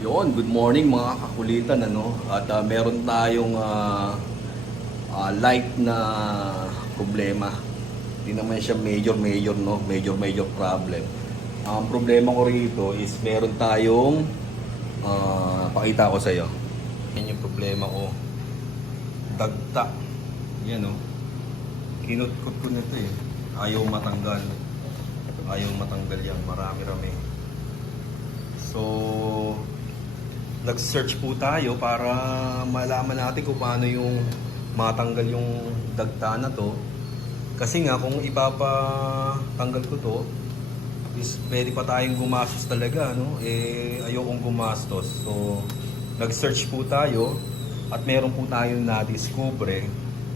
Yon, good morning mga kakulitan ano. At ah, meron tayong ah, ah, light na problema. Hindi naman siya major major no, major major problem. Ang problema ko rito is meron tayong ah, pakita ko sa iyo. Yan yung problema ko. Dagta. Yan oh. Kinutkot ko nito eh. Ayaw matanggal. Ayaw matanggal yan. Marami-rami. So, nag-search po tayo para malaman natin kung paano yung matanggal yung dagta na to. Kasi nga, kung ipapatanggal ko to, is pwede pa tayong gumastos talaga, no? Eh, ayokong gumastos. So, nag-search po tayo at meron po tayong na-discover.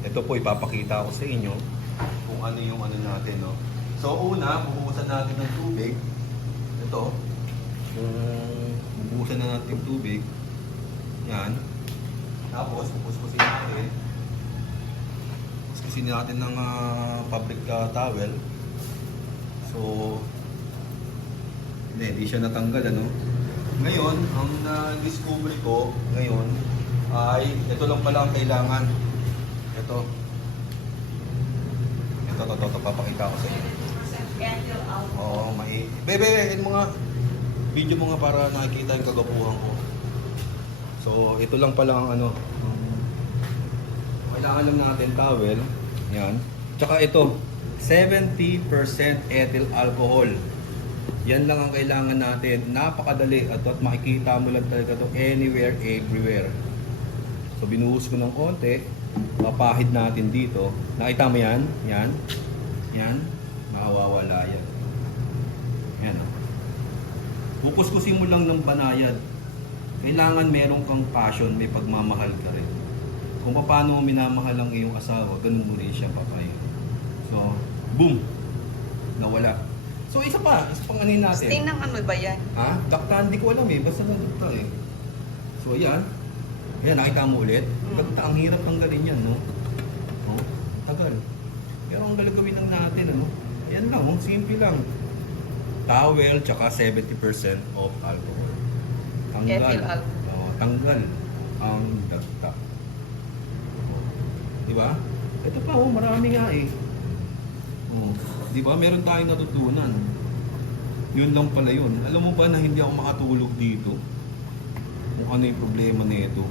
Ito po, ipapakita ko sa inyo kung ano yung ano natin, no? So, una, bubuhusan natin ng tubig. Ito, bubuhusan na natin yung tubig, yan. Tapos, pupuspusin natin. Puspusin natin ng ah, fabric ah, towel. So, hindi, hindi siya natanggal, ano? Ngayon, ang na-discover ko ngayon ay ito lang pala ang kailangan. Ito. Ito, ito, ito, ito, papakita ko sa inyo. Oo, may... Bebe, bebe, mo nga. Video mo nga para nakikita yung kagapuhan ko. So, ito lang pala ang ano. Kailangan lang natin towel. Yan. Tsaka ito, 70% ethyl alcohol. Yan lang ang kailangan natin. Napakadali at, at makikita mo lang talaga to anywhere, everywhere. So binuhos ko ng konti. Papahid natin dito. Nakita mo yan? Yan. Yan. Makawawala. Yan. Oh. Pupuskusin mo lang ng banayad. Kailangan meron kang passion, may pagmamahal ka rin. Kung paano mo minamahal ang iyong asawa, ganun mo rin siya papay. So, boom! Nawala. So, isa pa, isa pang anin natin. Stain ng ano ba yan? Ha? Dakta, hindi ko alam eh. Basta ng dakta eh. So, ayan. Ayan, nakita mo ulit. Mm. Dakta, ang hirap tanggalin yan, no? No? Tagal. Pero ang gagawin lang natin, ano? Ayan lang, oh. simple lang. Towel, tsaka 70% of alcohol. Tanggal. Ethyl alcohol. Oo, tanggal ang dagta. Di ba? Ito pa, oh, marami nga eh. Oh, di ba? Meron tayong natutunan. Yun lang pala yun. Alam mo ba na hindi ako makatulog dito? Kung ano yung problema nito.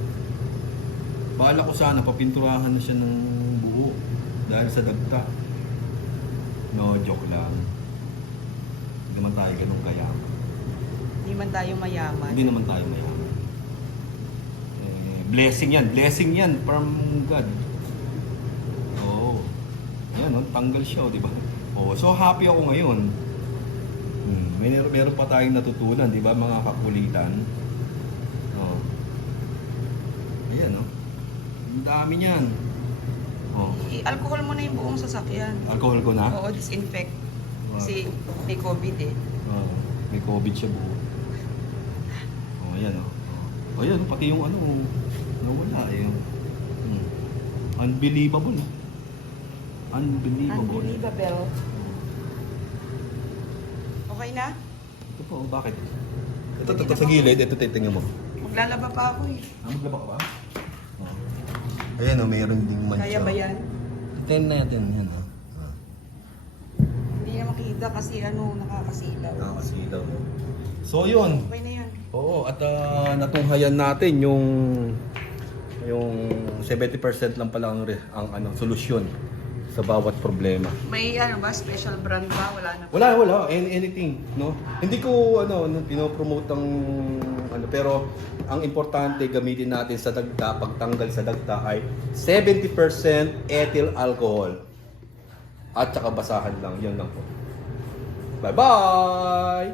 Bala ko sana papinturahan na siya ng buo dahil sa dagta. No, joke lang. Hindi naman tayo ganun kayaman. Hindi man tayo mayaman. Hindi naman tayo mayaman. Eh, blessing yan. Blessing yan from God. Oo. Yan, oh, tanggal siya, oh, di ba? Oh, so happy ako ngayon. Hmm, may meron, meron pa tayong natutunan, di ba, mga kakulitan? Oh. Ayan, oh. Ang dami niyan. Oh. I-alcohol mo na yung buong sasakyan. Alcohol ko na? Oo, disinfect. Kasi may COVID eh. Oh, may COVID siya buo. Oh, ayan oh. Oh, ayan, pati yung ano, nawala eh. Hmm. Unbelievable. Unbelievable. Unbelievable. Okay na? Ito po, oh, bakit? Ito, ito, ito sa gilid, ito titingnan mo. Maglalaba pa ako eh. Ah, maglaba ka ba? Oh. Ayan oh, mayroon ding mancha. Kaya ba yan? Tingnan natin, yan oh. Makita kasi ano, nakakasilaw. Nakakasilaw. So yun, Okay na yan. Oo, at ah, natunghayan natin yung yung 70% lang pala ang, ang ano, solusyon sa bawat problema. May ano ba, special brand ba? Wala na. Wala, wala, any, anything, no? Hindi ko ano, ano pinopromote ang ano, pero ang importante gamitin natin sa dagta, pagtanggal sa dagta ay 70% ethyl alcohol. At saka basahan lang, yun lang po. Bye-bye!